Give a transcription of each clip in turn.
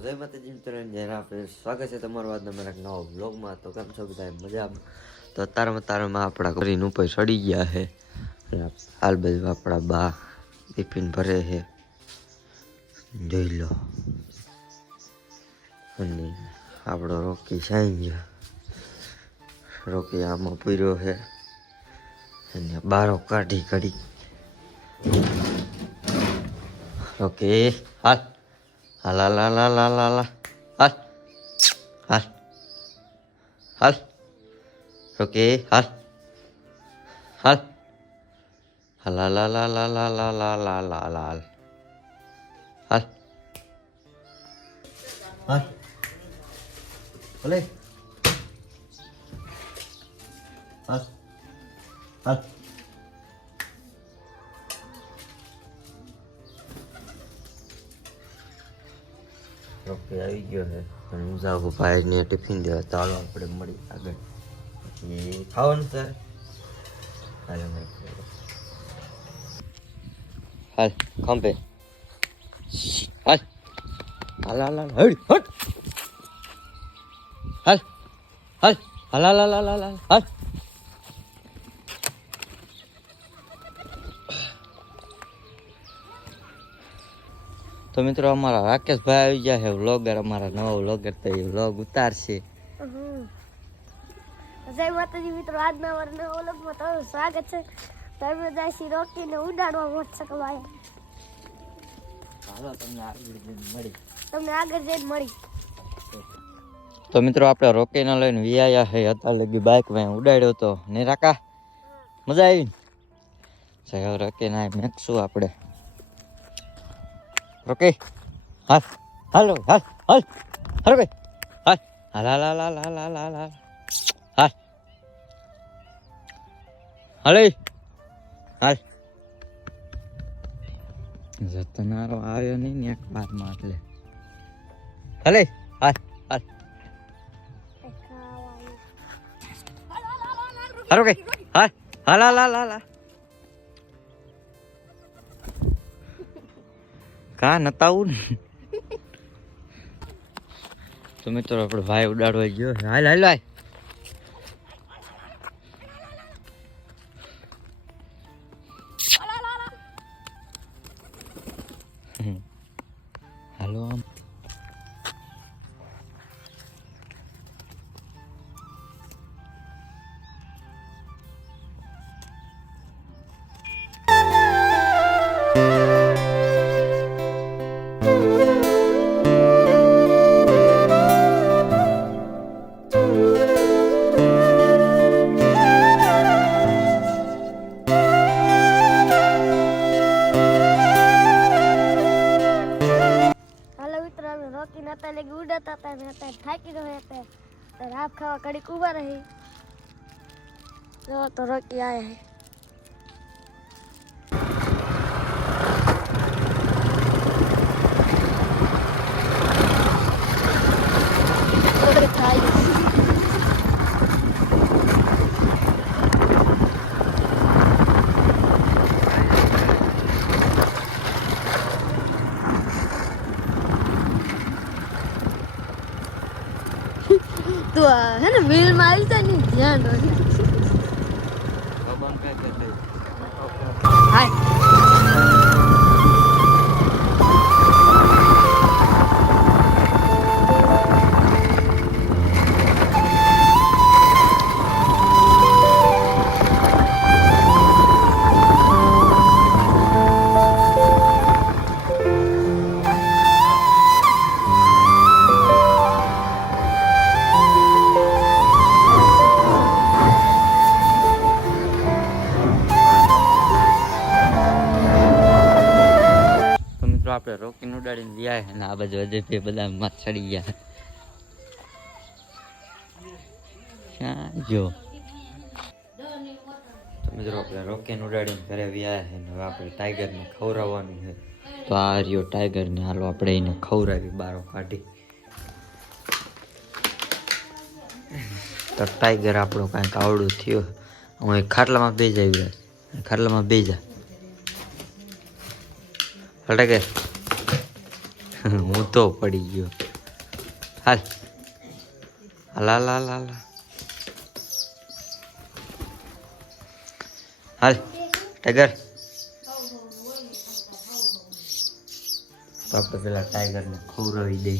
જય માતાજી મિત્રોને જય આપણે સ્વાગત છે તમારું આજના મારા નવા વ્લોગમાં. તો કેમ છો બધા મજામાં? તો તારામાં આપણા ઘરીનું ઉપર સડી ગયા છે. હાલ બધું આપણા બા ટિફિન ભરે છે, જોઈ લો. અને આપણો રોકી સાઈ ગયો, રોકી આમાં પૂર્યો છે અને બારો કાઢી કાઢી. ઓકે હાલ હાલ હાલ હાલ હાલ હાલ હાલ હાલ હાલ હાલ ઓકે હાલ હાલ હાલ હાલ હાલ હાલ હાલ હાલ હાલ હાલ હાલ હાલ હાલ હાલ હાલ ભલે હાલ હાલ ઓકે આવી ગયો છે. હું જાઉં ભાઈને ટિફિન દેવા. ચાલો આપણે મળી આગળ. પછી ખાવાનું સર હાલ હાલ ખંભે હાલ હાલ હાલ હાલ હટ હટ હાલ હાલ હાલ હાલ હાલ હાલ હાલ હાલ. તો મિત્રો અમારા રાકેશભાઈ આવી ગયા છે, વ્લોગર, અમારા નવા વ્લોગર. તો એ વ્લોગ ઉતારશે. જય માતાજી મિત્રો, આજના મારા નવા વ્લોગમાં તમારું સ્વાગત છે. તમે જાયસી રોકીને ઉડાડવા મોટસકવાય. હાલો તમને આગળ જઈને મળી. તો મિત્રો આપણે રોકીને લઈને વિયાયા છે. અત્યારે લગી બાઇક માં ઉડાડ્યો તો ને રાકા મજા આવી ને. જય રોકીને મેકશું આપણે. ઓકે હાલ હાલો હાલ હાલ હાલ ભાઈ હાલ હાલ હાલ હાલ હાલ હાલ હાલ હાલ હાલ હાલ હાલે હાલ. જતનારો આવ્યો નહીં ને એક બારમાં એટલે હાલે હાલ હાલ હાલ ઓકે હાલ હાલ હાલ હાલ હાલ કા નતાવું ને. તો મિત્રો આપણે ભાઈ ઉડાડવા ગયો. હાલ હાલ હાલ હાલો આમ રોકીને હતા લગી ઉડાતા હતા ને હતા થાકી રહ્યા હતા. તો રાબ ખાવા કડીક ઉભા રહી. જો તો રોકી આયા હે. તો હે ને વ્હીલ માં આવી જાય ને ધ્યાન રાખી. હાય આપણે રોકીને ઉડાડીને ગયા છે ને આ બાજુ અજય બધા માથ ચડી ગયા. ક્યાં જો તો મિત્રો આપણે રોકીને ઉડાડીને ઘરે વ્યા છે ને હવે આપણે ટાઈગરને ખવડાવવાનું છે. તો આ રહ્યો ટાઈગરને, હાલો આપણે એને ખવડાવી બારો કાઢી. તો ટાઈગર આપણો કાંઈક આવડું થયો. હું એક ખાટલામાં બે જાય, ખાટલામાં બે જા હટાકે. હું તો પડી ગયો. હાલ હાલ હાલ હાલ હાલ હાલ ટાઈગર પાપા પેલા ટાઈગરને ખવડાવી દે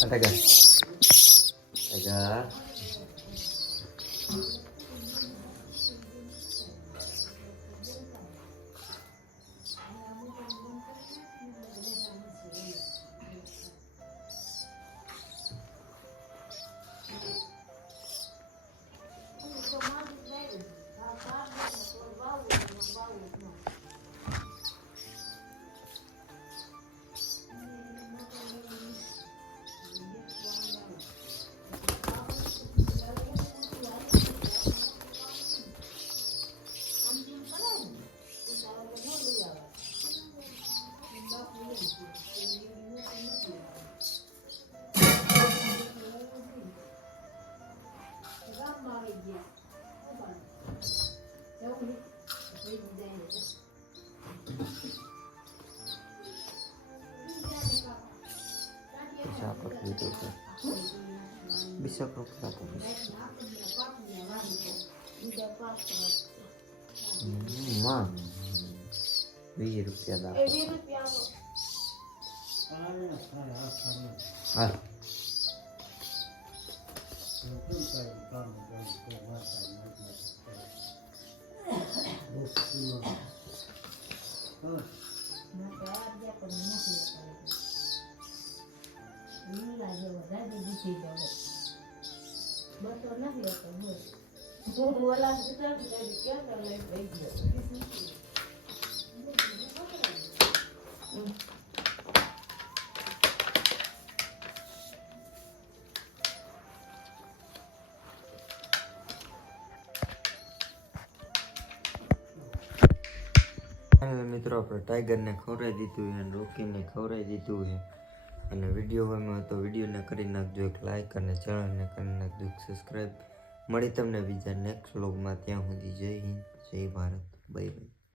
Tiger. Tiger. Siapa gitu tuh? Bisa kok aku bisa. Mah. ₹20 dapat. Ah. મિત્રો આપણે ટાઈગરને ખવડાવી દીધું છે અને રોકીને ખવડાવી દીધું છે અને વિડીયો ગમ્યો તો વિડીયોને કરી નાખજો એક લાઈક અને ચેનલને કરી નાખજો સબસ્ક્રાઈબ. મળી તમને બીજા નેક્સ્ટ વ્લોગમાં. ત્યાં સુધી જય હિન્દ જય ભારત. Bye bye.